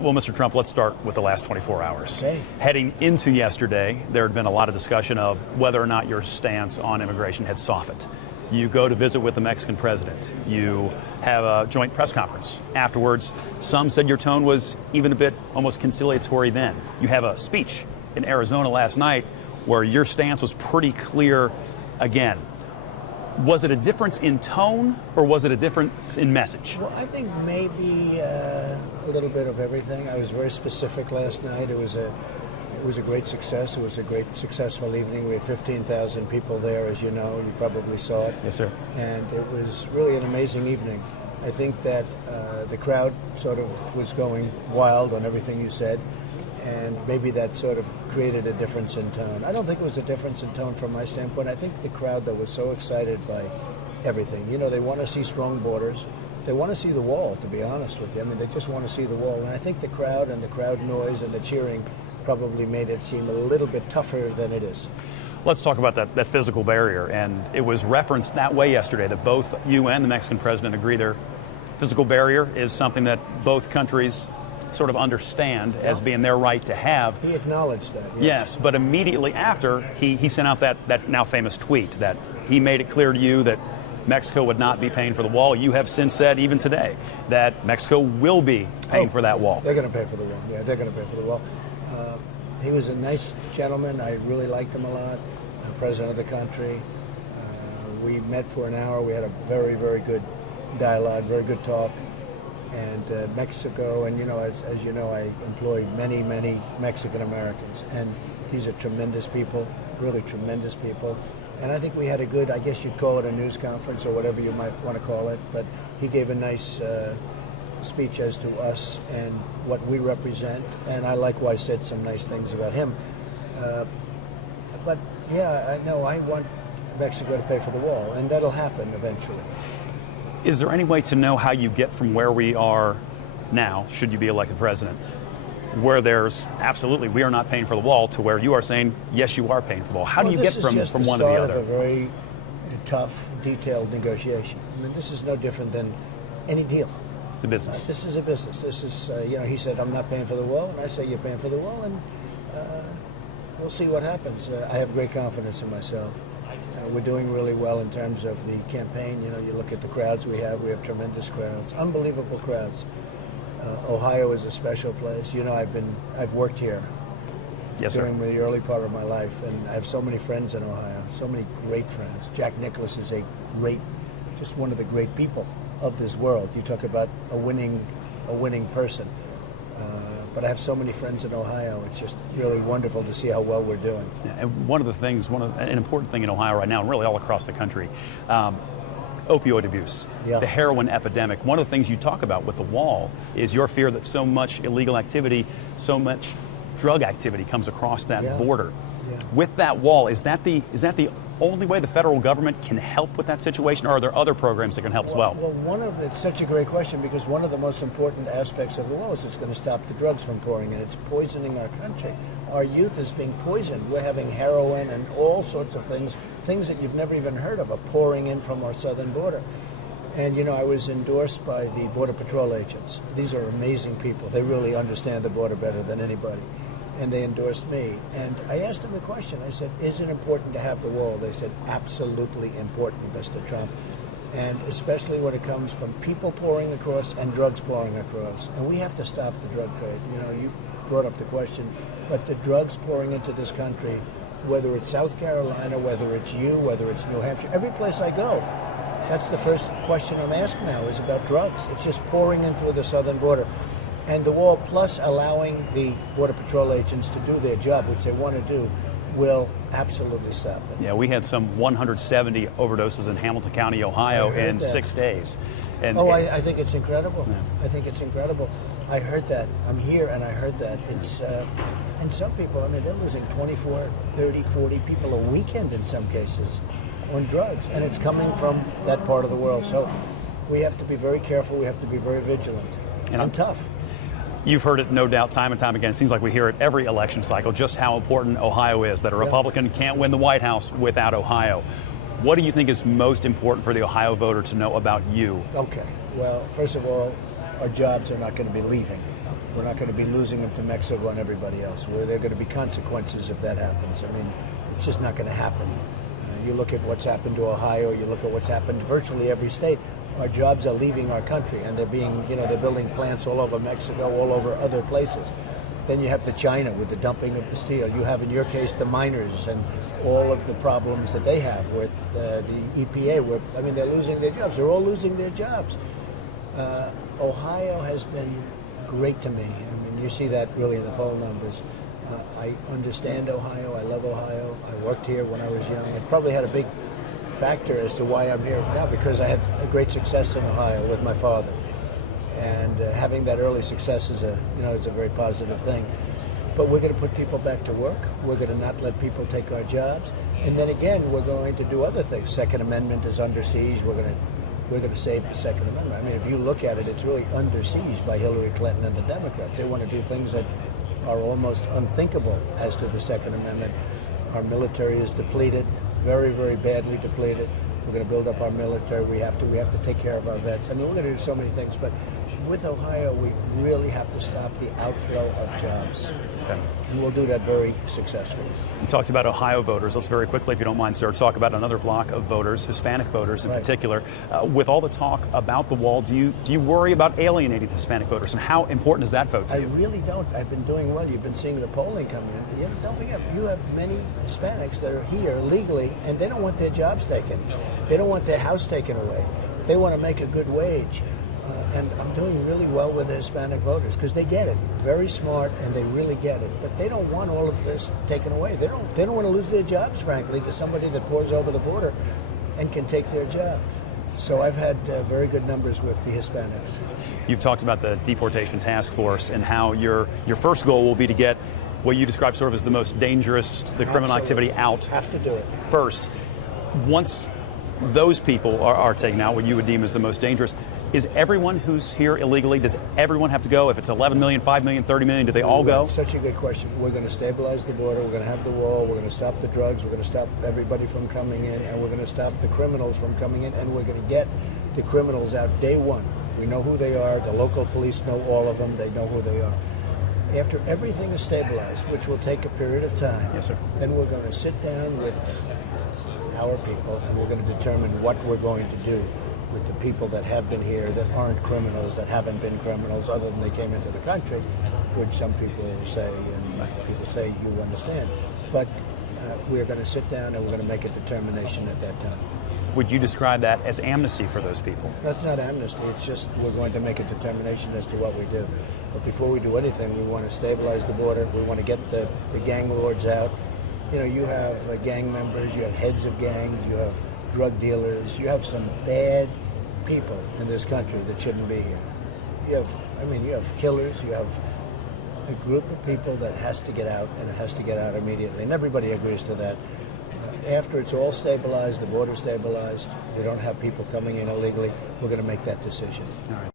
Well, Mr. Trump, let's start with the last 24 hours. Okay. Heading into yesterday, there had been a lot of discussion of whether or not your stance on immigration had softened. You go to visit with the Mexican president. You have a joint press conference. Afterwards, some said your tone was even a bit almost conciliatory then. You have a speech in Arizona last night where your stance was pretty clear again. Was it a difference in tone or was it a difference in message? Well, I think maybe a little bit of everything. I was very specific last night. It was a great success. It was a great successful evening. We had 15,000 people there, as you know. You probably saw it. Yes, sir. And it was really an amazing evening. I think that the crowd sort of was going wild on everything you said, and maybe that sort of created a difference in tone. I don't think it was a difference in tone from my standpoint. I think the crowd that was so excited by everything, you know, they want to see strong borders. They want to see the wall, to be honest with you. I mean, they just want to see the wall. And I think the crowd and the crowd noise and the cheering probably made it seem a little bit tougher than it is. Let's talk about that physical barrier. And it was referenced that way yesterday, that both you and the Mexican president agree their physical barrier is something that both countries sort of understand as being their right to have. He acknowledged that. Yes, but immediately after, he sent out that now famous tweet that he made it clear to you that Mexico would not be paying for the wall. You have since said, even today, that Mexico will be paying for that wall. They're going to pay for the wall. Yeah, they're going to pay for the wall. He was a nice gentleman. I really liked him a lot. President of the country. We met for an hour. We had a very, very good dialogue, very good talk. And Mexico, and you know, as you know, I employ many, many Mexican Americans, and these are tremendous people, really tremendous people. And I think we had a good, I guess you'd call it a news conference or whatever you might want to call it, but he gave a nice speech as to us and what we represent, and I likewise said some nice things about him. But yeah, I know I want Mexico to pay for the wall, and that'll happen eventually. Is there any way to know how you get from where we are now, should you be elected president, where there's absolutely we are not paying for the wall, to where you are saying yes, you are paying for the wall? How do you get from one to the other? This is just the start of a very tough, detailed negotiation. I mean, this is no different than any deal. It's a business. This is a business. This is, you know, he said, I'm not paying for the wall, and I say, you're paying for the wall, and we'll see what happens. I have great confidence in myself. We're doing really well in terms of the campaign. You know, you look at the crowds we have tremendous crowds, unbelievable crowds. Ohio is a special place. You know, I've worked here. Yes, sir. During the early part of my life, and I have so many friends in Ohio, so many great friends. Jack Nicklaus is just one of the great people of this world. You talk about a winning person. But I have so many friends in Ohio. It's just really wonderful to see how well we're doing. Yeah, and an important thing in Ohio right now, and really all across the country, opioid abuse, the heroin epidemic. One of the things you talk about with the wall is your fear that so much illegal activity, so much drug activity comes across that border. Yeah. With that wall, is that the only way the federal government can help with that situation, or are there other programs that can help as well? Well, it's such a great question, because one of the most important aspects of the wall is it's going to stop the drugs from pouring in. It's poisoning our country. Our youth is being poisoned. We're having heroin and all sorts of things that you've never even heard of are pouring in from our southern border. And, you know, I was endorsed by the Border Patrol agents. These are amazing people. They really understand the border better than anybody. And they endorsed me. And I asked them the question. I said, is it important to have the wall? They said, absolutely important, Mr. Trump. And especially when it comes from people pouring across and drugs pouring across. And we have to stop the drug trade. You know, you brought up the question. But the drugs pouring into this country, whether it's South Carolina, whether it's whether it's New Hampshire, every place I go, that's the first question I'm asked now is about drugs. It's just pouring in through the southern border. And the wall, plus allowing the Border Patrol agents to do their job, which they want to do, will absolutely stop it. Yeah, we had some 170 overdoses in Hamilton County, Ohio in 6 days. And, I think it's incredible. Yeah. I think it's incredible. I heard that. I'm here and I heard that. It's, and some people, I mean, they're losing 24, 30, 40 people a weekend in some cases on drugs. And it's coming from that part of the world. So we have to be very careful. We have to be very vigilant and tough. You've heard it, no doubt, time and time again. It seems like we hear it every election cycle, just how important Ohio is, that a Republican can't win the White House without Ohio. What do you think is most important for the Ohio voter to know about you? Okay. Well, first of all, our jobs are not going to be leaving. We're not going to be losing them to Mexico and everybody else. There are going to be consequences if that happens. I mean, it's just not going to happen. You look at what's happened to Ohio, you look at what's happened virtually every state. Our jobs are leaving our country, and they're being, they're building plants all over Mexico, all over other places. Then you have the China with the dumping of the steel. You have, in your case, the miners and all of the problems that they have with the EPA. They're losing their jobs. They're all losing their jobs. Ohio has been great to me. I mean, you see that really in the poll numbers. I understand Ohio. I love Ohio. I worked here when I was young. It probably had a big factor as to why I'm here now, because I had a great success in Ohio with my father. And having that early success is a very positive thing. But we're going to put people back to work. We're going to not let people take our jobs. And then again, we're going to do other things. Second Amendment is under siege. We're going to save the Second Amendment. I mean, if you look at it, it's really under siege by Hillary Clinton and the Democrats. They want to do things that are almost unthinkable as to the Second Amendment. Our military is depleted, very, very badly depleted. We're going to build up our military. We have to take care of our vets. I mean, we're going to do so many things, but with Ohio, we really have to stop the outflow of jobs. Okay. And we'll do that very successfully. You talked about Ohio voters. Let's very quickly, if you don't mind, sir, talk about another block of voters, Hispanic voters in particular. With all the talk about the wall, do you worry about alienating Hispanic voters, and how important is that vote to you? I really don't. I've been doing well. You've been seeing the polling come in. Don't forget, you have many Hispanics that are here legally, and they don't want their jobs taken. They don't want their house taken away. They want to make a good wage. And I'm doing really well with the Hispanic voters because they get it. Very smart, and they really get it. But they don't want all of this taken away. They don't want to lose their jobs, frankly, to somebody that pours over the border and can take their job. So I've had very good numbers with the Hispanics. You've talked about the deportation task force and how your first goal will be to get what you describe sort of as the most dangerous, the criminal activity out. Have to do it First. Once those people are taken out, what you would deem as the most dangerous, is everyone who's here illegally, does everyone have to go? If it's 11 million, 5 million, 30 million, do they all go? Such a good question. We're going to stabilize the border. We're going to have the wall. We're going to stop the drugs. We're going to stop everybody from coming in. And we're going to stop the criminals from coming in. And we're going to get the criminals out day one. We know who they are. The local police know all of them. They know who they are. After everything is stabilized, which will take a period of time, yes, sir, then we're going to sit down with our people and we're going to determine what we're going to do with the people that have been here, that aren't criminals, that haven't been criminals, other than they came into the country, which some people say, and people say you understand. But we're going to sit down and we're going to make a determination at that time. Would you describe that as amnesty for those people? That's not amnesty. It's just we're going to make a determination as to what we do. But before we do anything, we want to stabilize the border. We want to get the gang lords out. You have gang members, you have heads of gangs, you have drug dealers, you have some bad people in this country that shouldn't be here. You have killers, you have a group of people that has to get out, and it has to get out immediately. And everybody agrees to that. After it's all stabilized, the border stabilized, we don't have people coming in illegally, we're going to make that decision. All right.